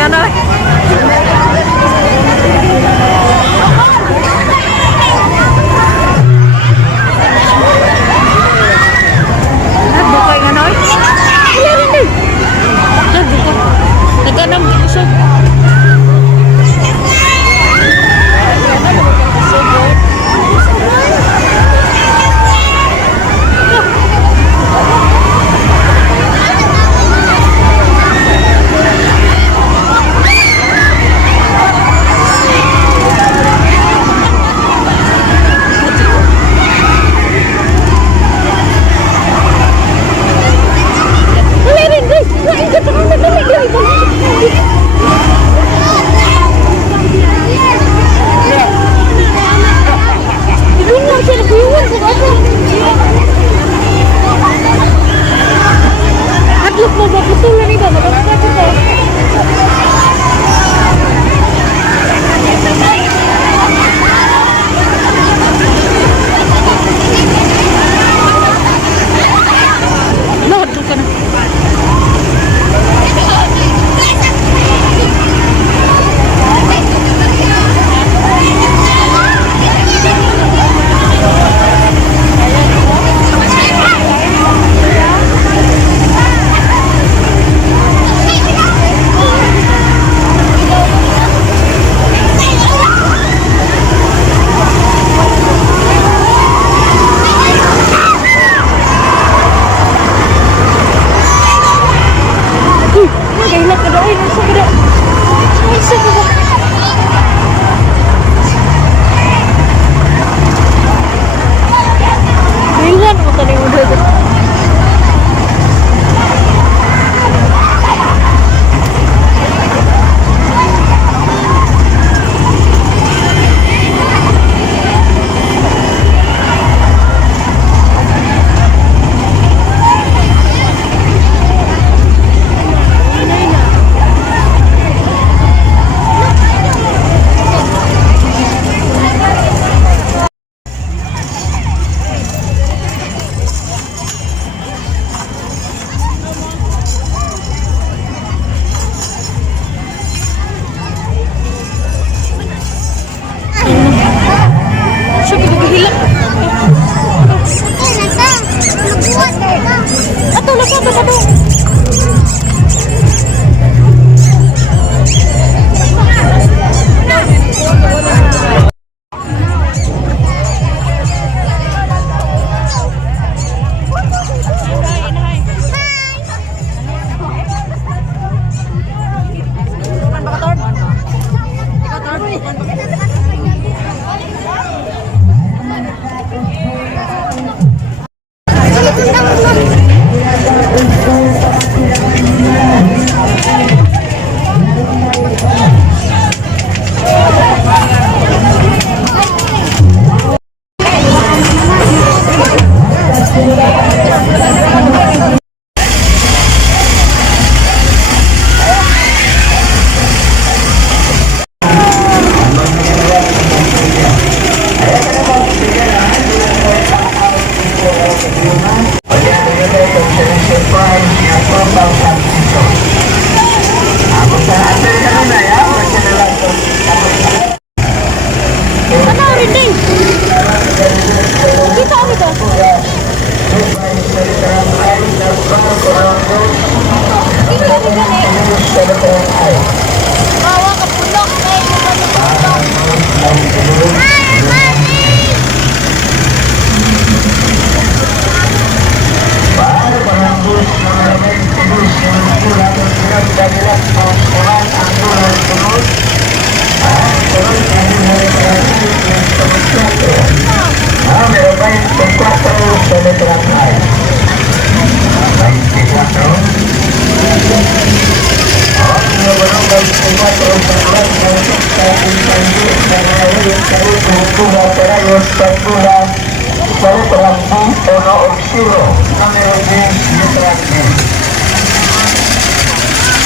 nga na. Bukay nga na. Nagkanang isog.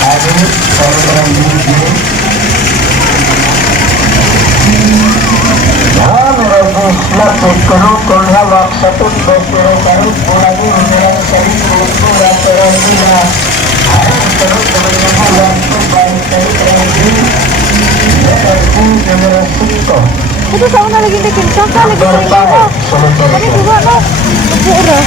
Aduh, kalau terang lagi bikin saka lagi main dito. Kami juga no. Pura.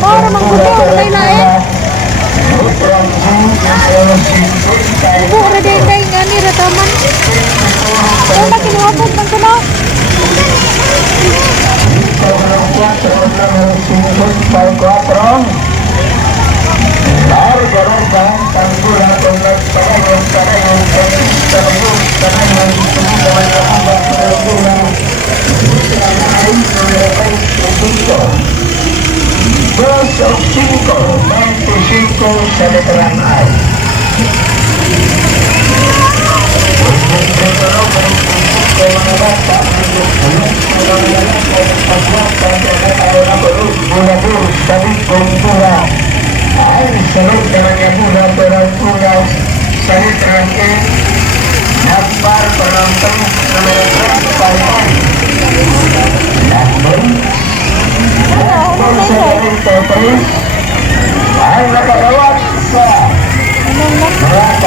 Oh, memang kudo lain-lain. Ibu udah dendeng ngani rekaman. Oh, makin wabot bang kuno. Se detrás hay.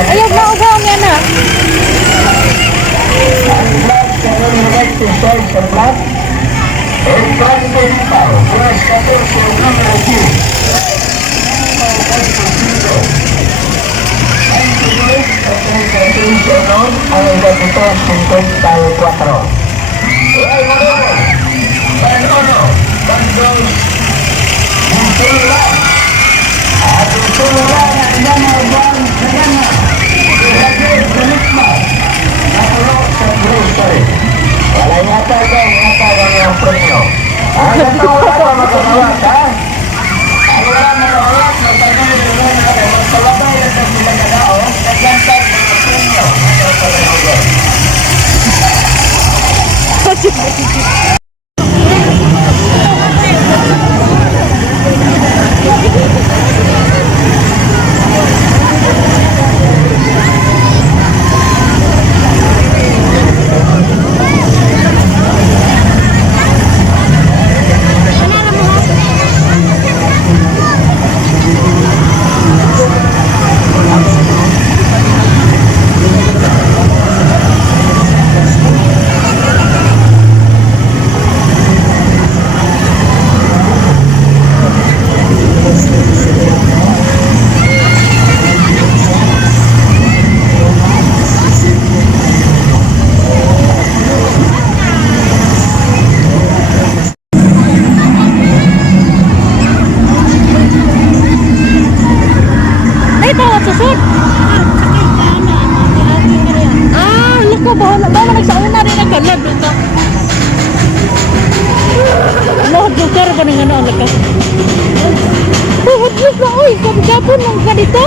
Ayaw na uga ang yan na. Susod. Ah, loko bahala. Bawa nagsauna rin ang kalad. Lohod lugar ba ng ano ang lakas? Lohod lugar. Uy, kapon ng ganito.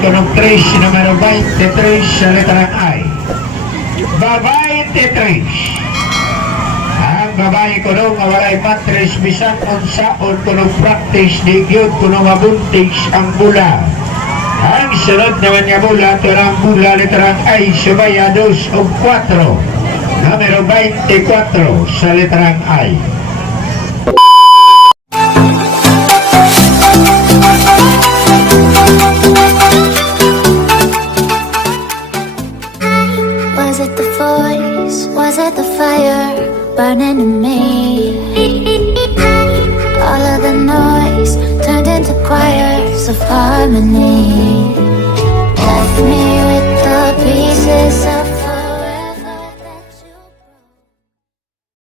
kunong 3, numero 23 sa letrang I. Babae 23. Ang babae kunong walay matres bisan unsaon kunong practice di gyud kunong mabuntis ang bula. Ang sunod naman nga bula tunang bula letrang I subaya 2 o 4. Numero 24 sa letrang I. Was it the voice? Was it the fire burning in me? All of the noise turned into choirs of harmony. Left me with the pieces of